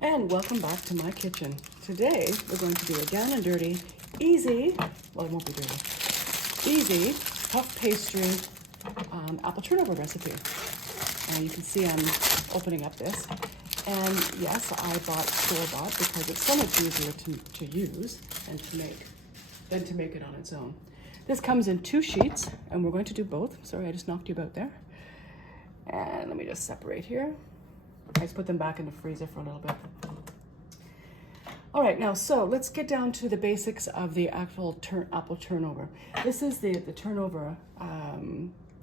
And welcome back to my kitchen. Today we're going to do a down and dirty, easy, well it won't be dirty, easy puff pastry apple turnover recipe. And you can see I'm opening up this. And yes, I bought store-bought because it's so much easier to use and to make than to make it on its own. This comes in 2 sheets and we're going to do both. Sorry, I just knocked you about there. And let me just separate here. I just put them back in the freezer for a little bit. All right, now, so let's get down to the basics of the actual apple turnover. This is the turnover,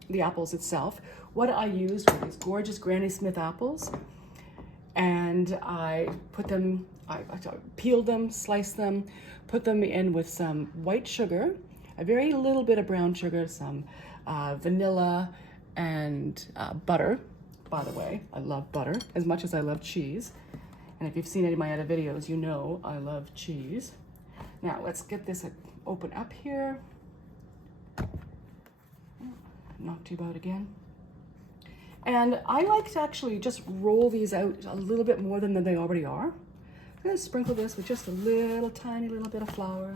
the apples itself. What I used were these gorgeous Granny Smith apples, and I put them, I peeled them, sliced them, put them in with some white sugar, a very little bit of brown sugar, some vanilla, and butter. By the way, I love butter as much as I love cheese. And if you've seen any of my other videos, you know I love cheese. Now let's get this open up here. Knocked you about again. And I like to actually just roll these out a little bit more than they already are. I'm gonna sprinkle this with just a little tiny little bit of flour.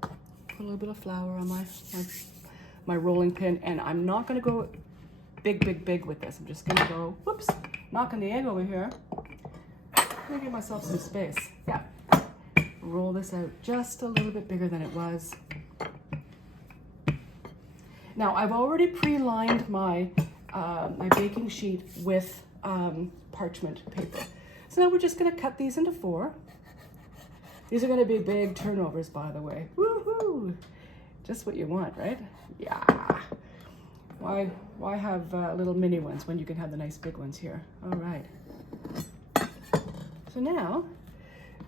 Put a little bit of flour on my rolling pin, and I'm not gonna go big with this. I'm just gonna go, whoops, knocking the egg over here. I'm gonna give myself some space. Yeah. Roll this out just a little bit bigger than it was. Now I've already pre-lined my my baking sheet with parchment paper. So now we're just gonna cut these into 4. These are gonna be big turnovers, by the way. Woohoo! Just what you want, right? Yeah. Why have little mini ones when you can have the nice big ones here? All right. So now,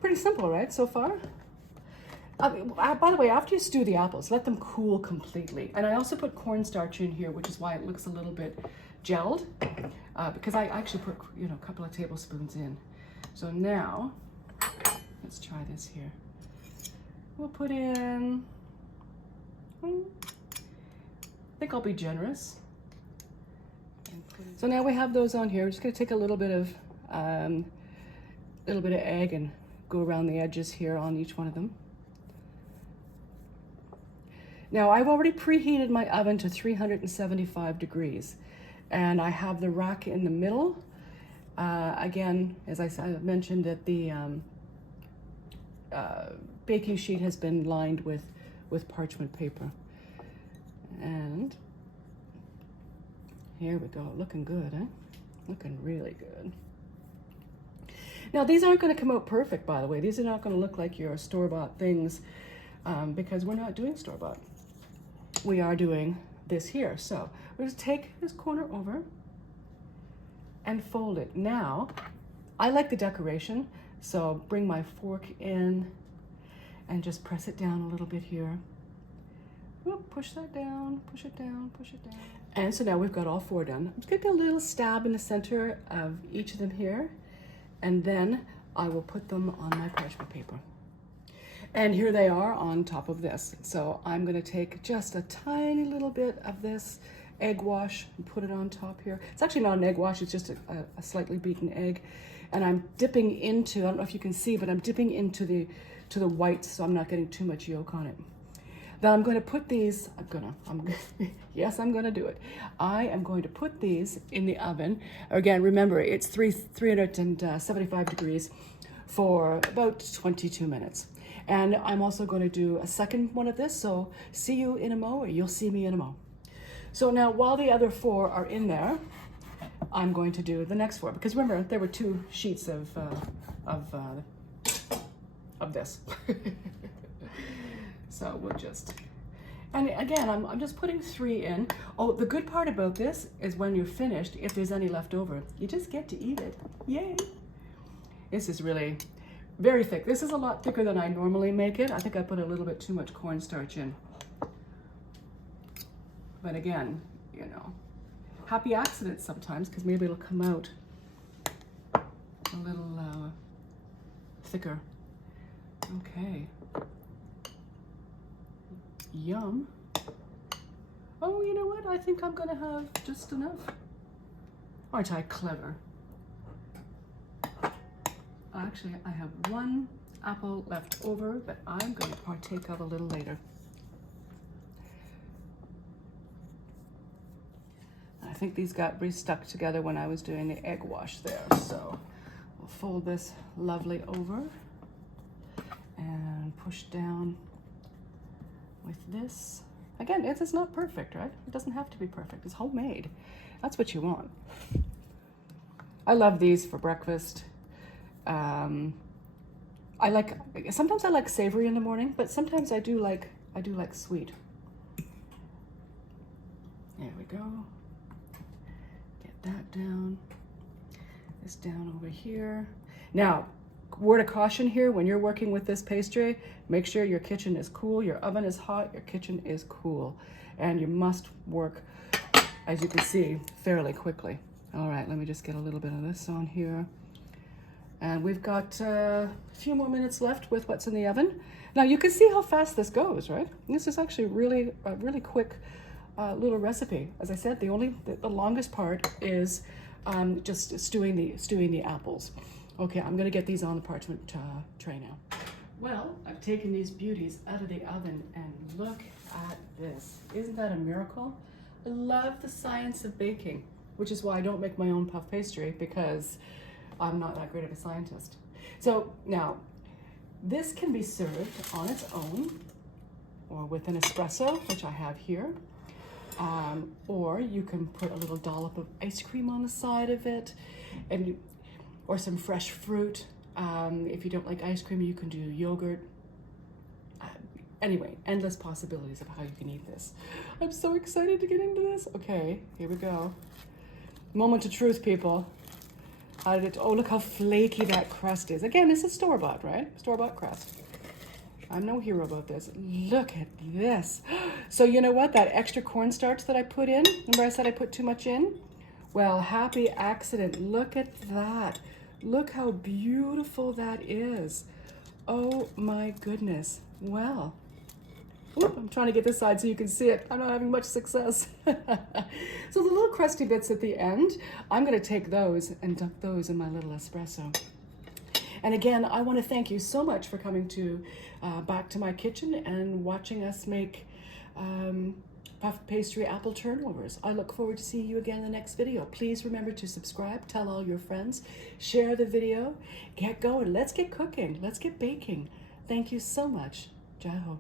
pretty simple, right, so far? By the way, after you stew the apples, let them cool completely. And I also put cornstarch in here, which is why it looks a little bit gelled, because I actually put, a couple of tablespoons in. So now, let's try this here. We'll put in, I think I'll be generous. So now we have those on here. We're just gonna take a little bit of egg and go around the edges here on each one of them. Now I've already preheated my oven to 375 degrees, and I have the rack in the middle. Again, as I mentioned, that the baking sheet has been lined with parchment paper. And here we go, looking good, eh? Looking really good. Now these aren't gonna come out perfect, by the way. These are not gonna look like your store-bought things because we're not doing store-bought. We are doing this here. So we'll just take this corner over and fold it. Now, I like the decoration, so bring my fork in and just press it down a little bit here. Whoop, push that down, push it down, push it down. And so now we've got all 4 done. I'm just gonna get a little stab in the center of each of them here, and then I will put them on my parchment paper. And here they are on top of this. So I'm gonna take just a tiny little bit of this egg wash and put it on top here. It's actually not an egg wash, it's just a slightly beaten egg. And I'm dipping into, I don't know if you can see, but I'm dipping into the white so I'm not getting too much yolk on it. Then I'm gonna put these, yes, I'm gonna do it. I am going to put these in the oven. Again, remember, it's 375 degrees for about 22 minutes. And I'm also going to do a second one of this, so see you in a mo, or you'll see me in a mo. So now, while the other 4 are in there, I'm going to do the next 4, because remember, there were 2 sheets of this. So we'll just, and again, I'm just putting 3 in. Oh, the good part about this is when you're finished, if there's any left over, you just get to eat it. Yay! This is really very thick. This is a lot thicker than I normally make it. I think I put a little bit too much cornstarch in. But again, happy accidents sometimes, because maybe it'll come out a little thicker. Okay. Yum. Oh, you know what? I think I'm gonna have just enough. Aren't I clever? actually I have one apple left over that I'm going to partake of a little later. I think these got re-stuck together when I was doing the egg wash there. So we'll fold this lovely over and push down with this. Again, it's not perfect, right? It doesn't have to be perfect. It's homemade. That's what you want. I love these for breakfast. Sometimes I like savory in the morning, but sometimes I do like sweet. There we go. Get that down. This down over here. Now, word of caution here, when you're working with this pastry, make sure your kitchen is cool, your oven is hot, your kitchen is cool, and you must work, as you can see, fairly quickly. All right, let me just get a little bit of this on here. And we've got a few more minutes left with what's in the oven. Now you can see how fast this goes, right? This is actually really quick little recipe. As I said, the longest part is just stewing the apples. Okay, I'm gonna get these on the parchment tray now. Well, I've taken these beauties out of the oven and look at this. Isn't that a miracle? I love the science of baking, which is why I don't make my own puff pastry, because I'm not that great of a scientist. So now, this can be served on its own, or with an espresso, which I have here. Or you can put a little dollop of ice cream on the side of it, or some fresh fruit. If you don't like ice cream, you can do yogurt. Anyway, endless possibilities of how you can eat this. I'm so excited to get into this. Okay, here we go. Moment of truth, people. How did it, oh, look how flaky that crust is. Again, this is store-bought, right? Store-bought crust. I'm no hero about this. Look at this. So you know what? That extra cornstarch that I put in, remember I said I put too much in? Well, happy accident. Look at that. Look how beautiful that is. Oh my goodness. Well, oop, I'm trying to get this side so you can see it. I'm not having much success. So the little crusty bits at the end, I'm gonna take those and dunk those in my little espresso. And again, I want to thank you so much for coming to back to my kitchen and watching us make puff pastry apple turnovers. I look forward to seeing you again in the next video. Please remember to subscribe, tell all your friends, share the video, get going. Let's get cooking. Let's get baking. Thank you so much. Jaho.